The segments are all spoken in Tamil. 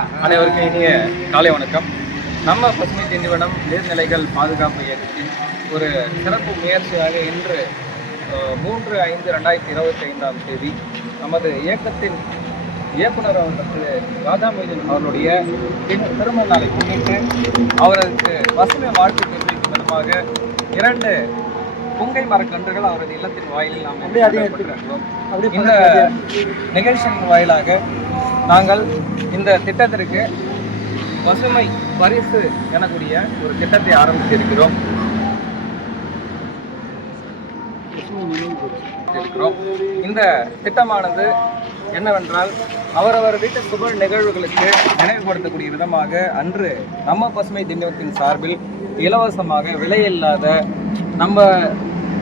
அனைவருக்கும் இனிய காலை வணக்கம். நம்ம பசுமை திண்டிவனம் நீர்நிலைகள் பாதுகாப்பு இயக்கத்தின் ஒரு சிறப்பு முயற்சியாக இன்று 3/5/2025 நமது இயக்கத்தின் இயக்குனர் அவர்களுக்கு ராதாமோகன் அவர்களுடைய திருமண நாளை முன்னிட்டு அவருக்கு பசுமை வாழ்த்து தெரிவிக்கும் விதமாக 2 புங்கை மரக்கன்றுகள் அவரது இல்லத்தின் வாயிலில் நாம் ஏற்பட்டிருக்கிறோம். இந்த நிகழ்ச்சியின் வாயிலாக நாங்கள் இந்த திட்டத்திற்கு பசுமை பரிசு எனக்கூடிய ஒரு திட்டத்தை ஆரம்பித்திருக்கிறோம். இந்த திட்டமானது என்னவென்றால் அவரவர் வீட்டு சுப நிகழ்வுகளுக்கு நினைவுபடுத்தக்கூடிய விதமாக அன்று நம்ம பசுமை திண்டிவனத்தின் சார்பில் இலவசமாக விலையில்லாத நம்ம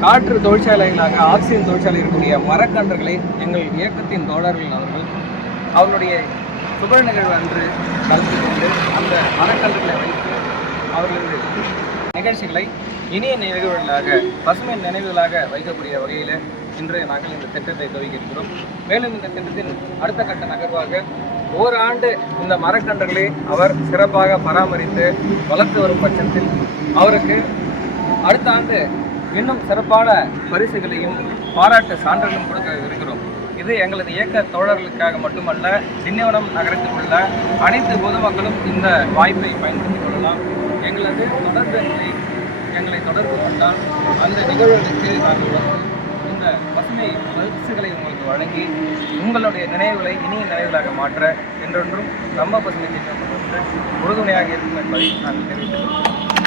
காற்று தொழிற்சாலைகளாக ஆக்சிஜன் தொழிற்சாலை இருக்கக்கூடிய மரக்கன்றுகளை எங்கள் இயக்கத்தின் தோழர்கள் அவர்களுடைய சுப நிகழ்வு அன்று கலந்து கொண்டு அந்த மரக்கன்றுகளை வைத்து அவர்களது நிகழ்ச்சிகளை இனிய நினைவுகளாக பசுமை நினைவுகளாக வைக்கக்கூடிய வகையில் இன்று நாங்கள் இந்த திட்டத்தை துவக்கியிருக்கிறோம். மேலும் இந்த திட்டத்தின் அடுத்த கட்ட நகர்வாக ஓராண்டு இந்த மரக்கன்றுகளை அவர் சிறப்பாக பராமரித்து வளர்த்து வரும் பட்சத்தில் அவருக்கு அடுத்த ஆண்டு இன்னும் சிறப்பான பரிசுகளையும் பாராட்டு சான்றிதழும் கொடுக்க இருக்கிறோம். இது எங்களது இயக்க தோழர்களுக்காக மட்டுமல்ல, திண்டிவனம் நகரத்தில் உள்ள அனைத்து பொதுமக்களும் இந்த வாய்ப்பை பயன்படுத்திக் கொள்ளலாம். எங்களது எங்களை தொடர்பு கொண்டால் அந்த நிகழ்வுகளுக்கு நாங்கள் வந்து இந்த பசுமை பரிசுகளை உங்களுக்கு வழங்கி உங்களுடைய நினைவுகளை இனிய நினைவுகளாக மாற்ற என்றொன்றும் நம்ம பசுமை திட்டம் உறுதுணையாக இருக்கும் என்பதை நாங்கள் தெரிவித்துக் கொள்கிறோம்.